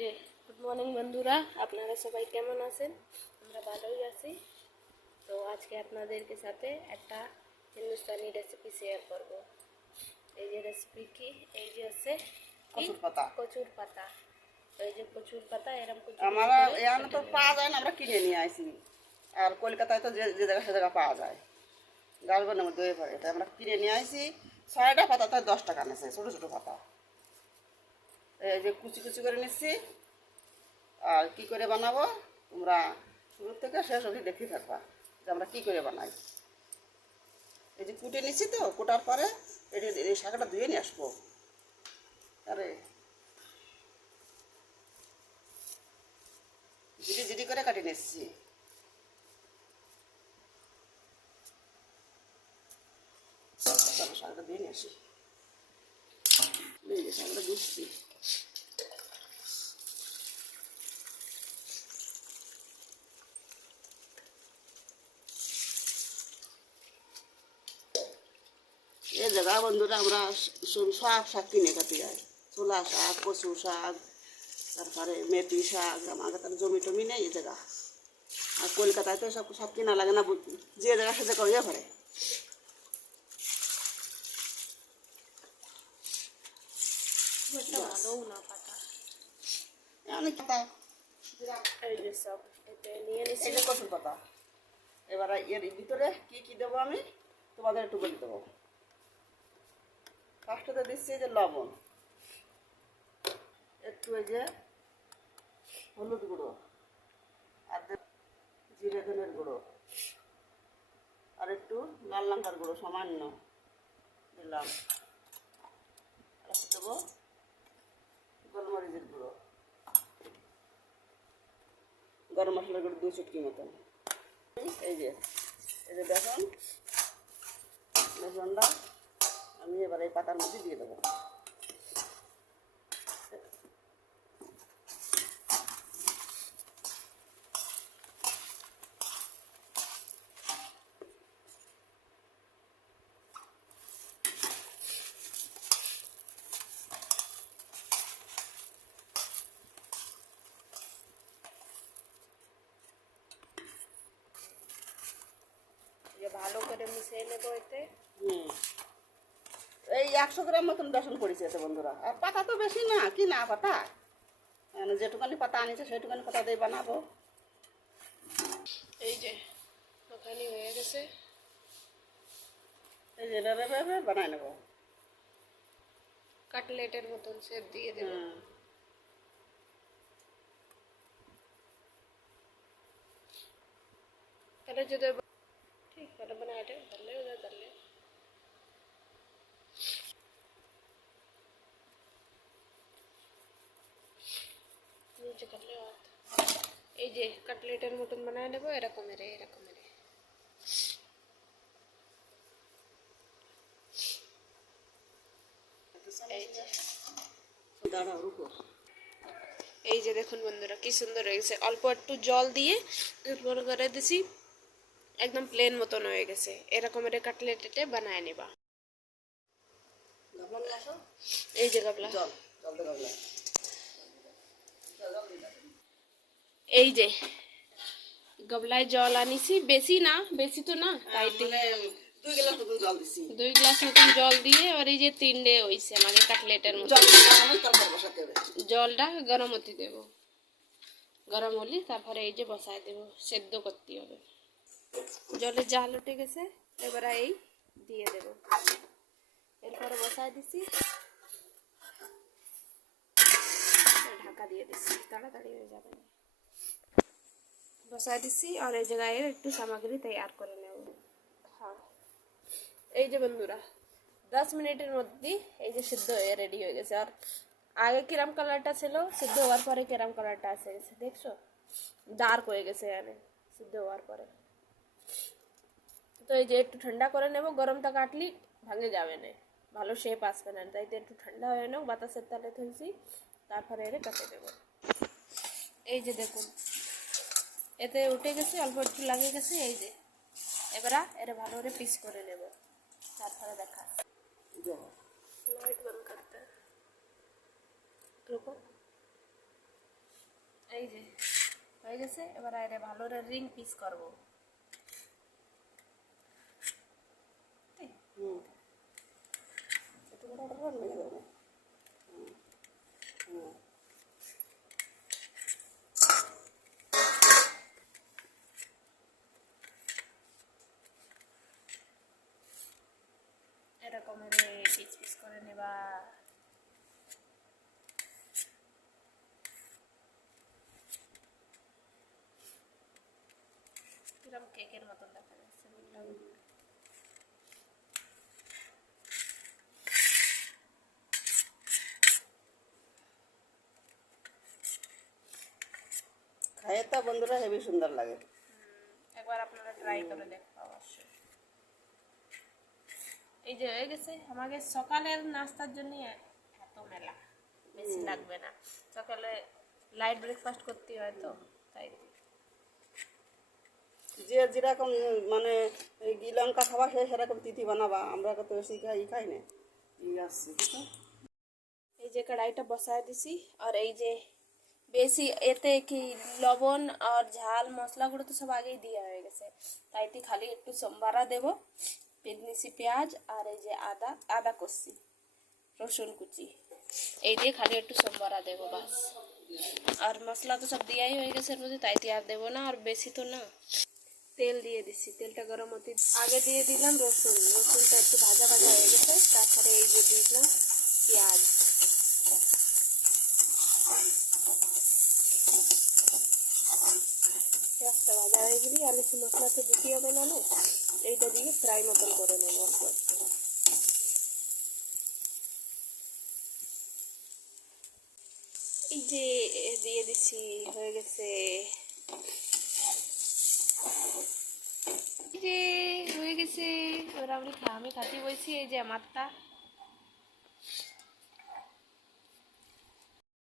যে good morning বন্ধুরা আপনারা সবাই কেমন আছেন? আমরা ভালোই আছি। তো আজকে আপনাদেরকে সাথে একটা হিন্দুস্তানি রেসিপি শেয়ার করব। এই যে রেসিপি কি? এই যে আছে কি? কচুর পাতা। কচুর পাতা। তো এই যে কচুর পাতা এরকম কচুর আমরা এখানে তো পাওয়া যায় না আমরা কিনে নিয়ে আসি। আর কলকাতায় তো যে যে জায়গা সে জায়গা পাওয়া যায়। মধ্যে হয়ে পড়ে তাই আমরা কিনে নিয়ে আসি। ছয়টা পাতা তাই দশ টাকা নেছে ছোটো ছোটো পাতা। এই যে কুচি কুচি করে নিচ্ছি। আর কি করে বানাবো? তোমরা শুরু থেকে শেষ অবধি দেখতে থাকবা যে আমরা কি করে বানাই। এই যে কুটে নিচ্ছি তো, কুটার পরে যে- এই শাকটা ধুয়ে নিয়ে আসব। আরে। জিরি জিরি করে কাটি নিচ্ছি। শাকটা দিয়ে নিয়ে আসি। শাকটা দিচ্ছি জায়গা বন্ধুরা আমরা শাক শাক কিনে খাতে যাই। ছোলা শাক কচু শাক তারপরে মেথি শাক আমার তার জমি টমি নেই এই জায়গা। আর কলকাতায় তো সব সব কিনা লাগে না যে জায়গা সে জায়গা ইয়ে করে ভালোও না পাতা। অনেক পাতা। এবার এর ভিতরে কি কি দেবো আমি? তোমাদের একটু বলে দেবো। ফার্স্টে দিচ্ছি যে লবণ। একটু এই যে হলুদ গুঁড়ো আর দে- জিরে ধনের গুঁড়ো। আর একটু লাল লঙ্কার গুঁড়ো, সামান্য দিলাম। আর দেবো গোলমরিচের গুঁড়ো। গরম মশলার গুঁড়ো দুই চুটকি মতন। এই যে এই যে বেসন, বেসনটা আমি এবার এই পাতার মধ্যে দিয়ে দেবো। যে ভালো করে মিশিয়ে নেব এতে হুম। এই একশো গ্রাম মতন বেসন পড়েছে এতে বন্ধুরা। আর পাতা তো বেশি না কি না পাতা? হ্যাঁ, যেটুকানি পাতা আনিছে সেটুকানি পাতা দিয়ে বানাবো। এই যে ওখানে হয়ে গেছে। এই যে বানাই নেব। কাটলেটের মতন শেপ দিয়ে দেবো। তাহলে যদি ঠিক করে বানাইটা তাহলে ওদের তাহলে। হচ্ছে কাটলেট এই যে কাটলেটের মতন বানায় নেব এরকমের এরকমের এই যে। দেখুন বন্ধুরা কি সুন্দর হয়েছে। অল্প একটু জল দিয়ে মনে করে দিছি একদম প্লেন মতন হয়ে গেছে। এরকমের কাটলেট এটা বানায় নেবা। এই যে গাবলা। জল জল গাবলা। এই যে গবলায় জল আনিছি। বেশি না বেশি তো না তাই দিয়ে মানে দুই গ্লাস মতন জল দিছি। দুই গ্লাস মতন জল দিয়ে আর এই যে তিনটে হইছে আমাকে কাটলেটের মতো জলটা গরম হতে দেব। গরম হলে তারপরে এই যে বসায় দেব সেদ্ধ করতে হবে। জলে জাল উঠে গেছে এবার এই দিয়ে দেব। এরপরে বসায় দিছি। ঢাকা দিয়ে দিচ্ছি তাড়াতাড়ি হয়ে যাবে। বসায় দিছি আর এই জায়গায় একটু সামগ্রী তৈরি করে নেব। হ্যাঁ। এই যে বন্ধুরা, দশ মিনিটের মধ্যে এই যে সিদ্ধ হয়ে রেডি হয়ে গেছে। আর আগে কিরাম কালারটা ছিল, সিদ্ধ হওয়ার পরে কিরাম কালারটা এসে গেছে, দেখছ? ডার্ক হয়ে গেছে এখানে, সিদ্ধ হওয়ার পরে। তো এই যে একটু ঠান্ডা করে নেব গরমটা কাটলি ভাঙে যাবে না। ভালো শেপ আসবে না, তাই একটু ঠান্ডা হয়ে নাও বাতাসের তালে তুলছি তারপরে এর কাটে দেবো। এই যে দেখুন এতে উঠে গেছে অল্প একটু লাগে গেছে এই যে। এবার এটা ভালো করে পিস করে নেব। তারপরে দেখা এই যে হয়ে গেছে। এবার এর ভালো করে রিং পিস করব। হুম। কেকের মতন দেখা যাচ্ছে। তো বন্ধুরা হেবি সুন্দর লাগে। একবার আপনারা ট্রাই করে দেখো অবশ্যই। এই যে হয়ে গেছে আমাকে সকালের নাস্তার জন্য এত মেলা। বেশি লাগবে না। সকালে লাইট ব্রেকফাস্ট করতে হয় তো তাই। যে যেরকম মানে এই গি লঙ্কা খাওয়া সে সেরকম তিথি বানাবা আমরা তো বেশি খাই খাই না ই আসছে এই যে কড়াইটা বসায় দিছি আর এই যে বেশি এতে কি লবণ আর ঝাল মশলাগুলো তো সব আগেই দেওয়া হয়ে গেছে। তাইতে খালি একটু সোমবারা দেব। পেদনিসি পেঁয়াজ আর এই যে আদা আদা কষি রসুন কুচি। এই দিয়ে খালি একটু সোমবারা দেবো বাস। আর মশলা তো সব দেওয়াই হয়ে গেছে এর মধ্যে তাইতে আর দেবো না আর বেশি তো না। তেল দিয়ে দিচ্ছি। তেলটা গরম হতে আগে দিয়ে দিলাম রসুন। রসুনটা একটু ভাজা ভাজা হয়ে গেছে। তারপরে এই যে দিলাম পেঁয়াজ। পেঁয়াজটা ভাজা হয়ে গেলে আর বেশি মশলা তো দিতে হবে না এইটা দিয়ে ফ্রাই মতন করে নেব অল্প এই যে দিয়ে দিছি হয়ে গেছে হয়ে গেছে। এবার আমি আমি খাতে বলছি এই যে আমারটা